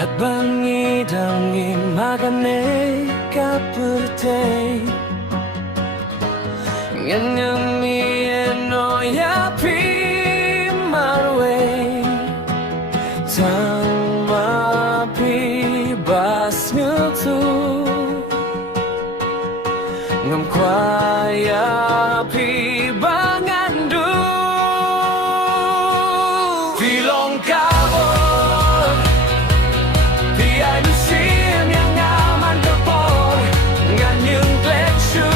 Kat bangi dangi magane kapurte Nganyami eno ya pi marwe Tang ma pi bas ngutu Ngam kwaya pi bangandu Filong kabor Pi ay musim yang aman kapor Nganyang kleksu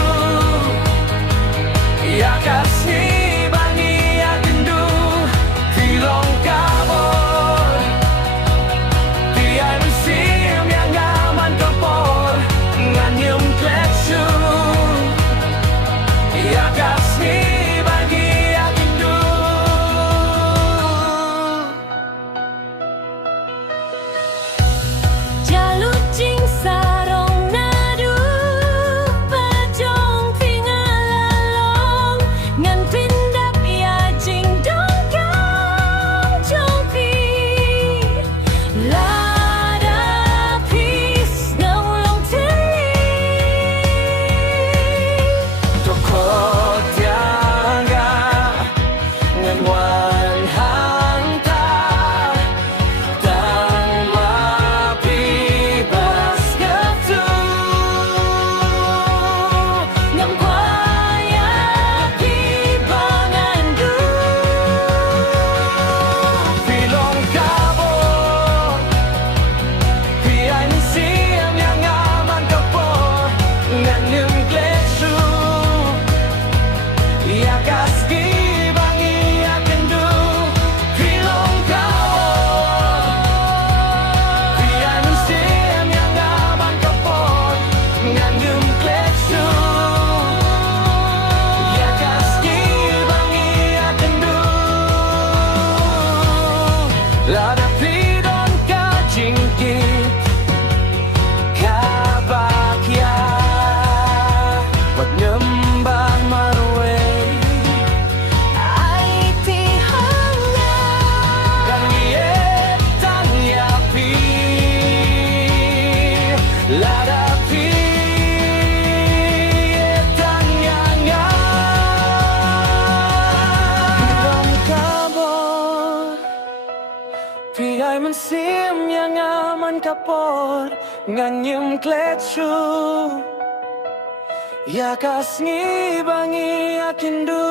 Ya kasih bangi akindu Filong kabor Pi ay musim yang aman kapor Nganyang kleksu Ya kasih bangi akindu Jaluk jing sarong nadu Pajong pingalalong Ngan pindap ya jing dongkang jong pi Lada pis na ulong tili Tokot tiangga Ngan wan hanta Tang mapi bas ngatu Ngam kwaya pi bangandu Filong kabor Pi ay musim yang aman kapor Nganyang kleksu Ya kaski bangi akindu Filong kabor Pi ay musim yang aman kapor Nganyang kleksu Ya kaski bangi akindu Lada pidon ka jingkit Kabakya Wag nyembah marwe Ay tihanga Kang ietang yapi Lada pietang yanga Filong kabor Pi ay musim yang aman kapor Nganyam kletsu Ya kasngi bangi akindu